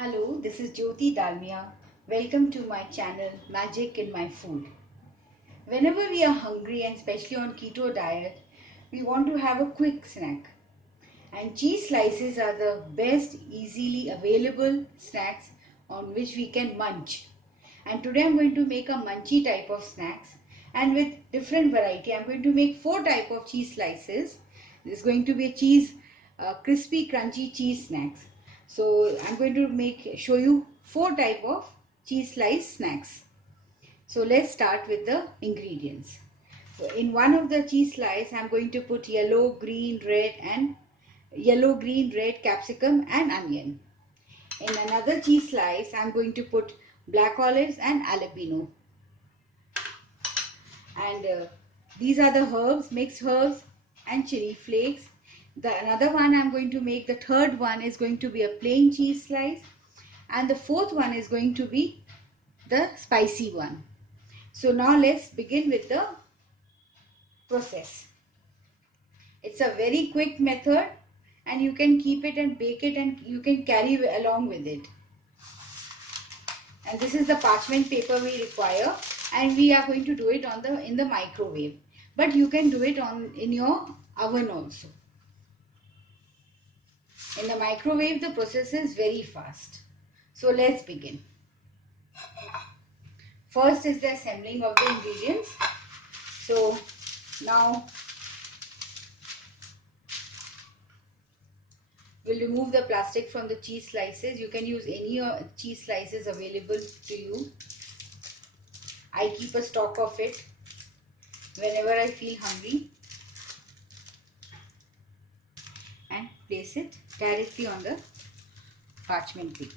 Hello, this is Jyoti Dalmia. Welcome to my channel Magic in My Food. Whenever we are hungry and especially on keto diet, we want to have a quick snack. And cheese slices are the best easily available snacks on which we can munch. And today I'm going to make a munchy type of snacks and with different variety. I'm going to make 4 type of cheese slices. This is going to be a crispy crunchy cheese snacks. So I'm going to show you 4 type of cheese slice snacks. So let's start with the ingredients. So in one of the cheese slice I'm going to put yellow, green, red capsicum and onion. In another cheese slice I'm going to put black olives and jalapeno. And these are the herbs, mixed herbs and chili flakes. Another one I'm going to make, the third one is going to be a plain cheese slice, and the fourth one is going to be the spicy one. So now let's begin with the process. It's a very quick method and you can keep it and bake it and you can carry along with it. And this is the parchment paper we require, and we are going to do it in the microwave, but you can do it in your oven also. In the microwave the process is very fast. So let's begin. First is the assembling of the ingredients. So now we'll remove the plastic from the cheese slices. You can use any cheese slices available to you. I keep a stock of it whenever I feel hungry, and place it directly on the parchment paper.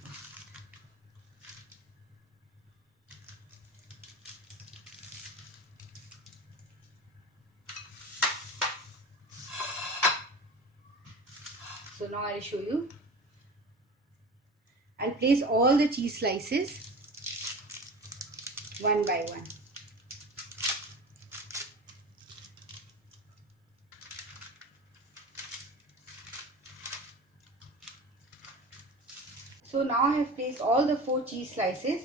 So now I'll show you. I'll place all the cheese slices one by one. So now I have placed all the 4 cheese slices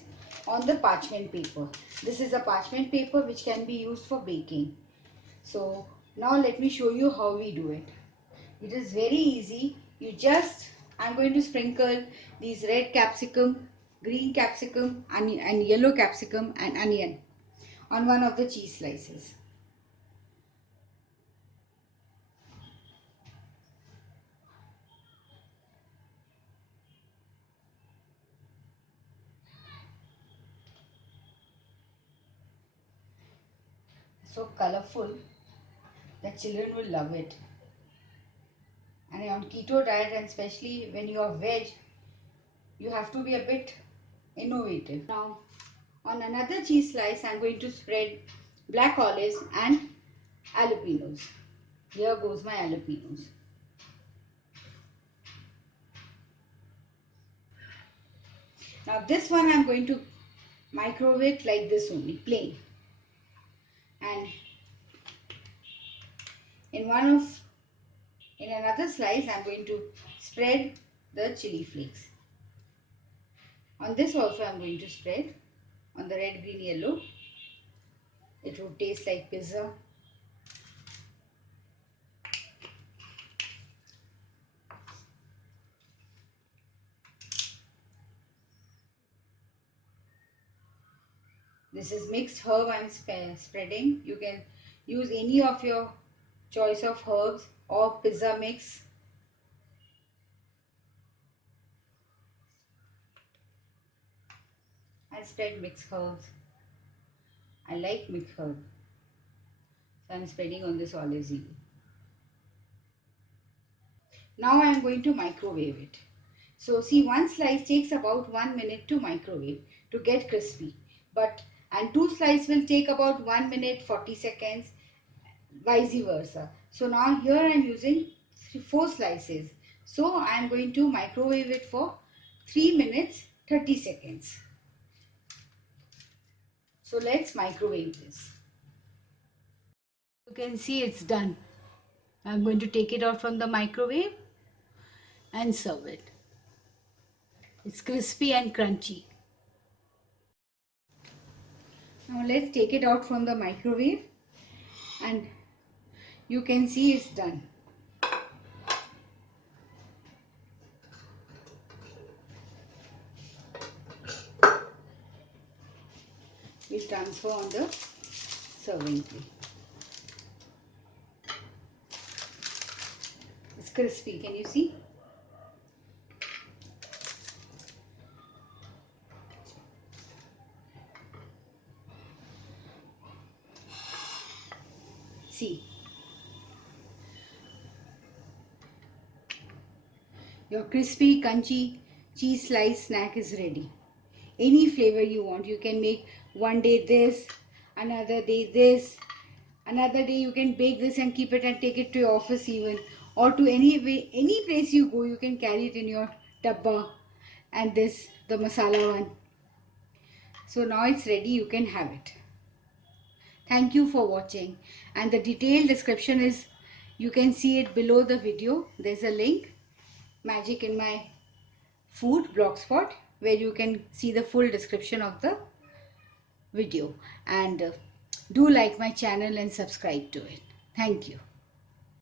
on the parchment paper. This is a parchment paper which can be used for baking. So now let me show you how we do it. It is very easy. I'm going to sprinkle these red capsicum, green capsicum, onion, and yellow capsicum and onion on one of the cheese slices. So colorful that children will love it. And on keto diet, and especially when you are veg, you have to be a bit innovative. Now on another cheese slice I'm going to spread black olives and jalapenos. Here goes my jalapenos. Now this one I'm going to microwave like this only, plain. And in another slice I'm going to spread the chili flakes. On this also I'm going to spread on the red, green, yellow. It would taste like pizza. This is mixed herb I'm spreading. You can use any of your choice of herbs or pizza mix. I spread mixed herbs. I like mixed herb. So I'm spreading on this olive oil. Now I am going to microwave it. So see, one slice takes about 1 minute to microwave to get crispy. And 2 slices will take about 1 minute 40 seconds, vice versa. So now here I am using 4 slices. So I am going to microwave it for 3 minutes 30 seconds. So let's microwave this. You can see it's done. I'm going to take it out from the microwave and serve it. It's crispy and crunchy. Now let's take it out from the microwave and you can see it's done. We'll transfer on the serving tray. It's crispy, can you see? See, your crispy, crunchy cheese slice snack is ready. Any flavor you want, you can make one day this, another day this, another day you can bake this and keep it and take it to your office even, or to any place you go, you can carry it in your dabba. And this, the masala one. So now it's ready, you can have it. Thank you for watching, and the detailed description is, you can see it below the video. There's a link, Magic in My Food blogspot, where you can see the full description of the video. And do like my channel and subscribe to it. Thank you.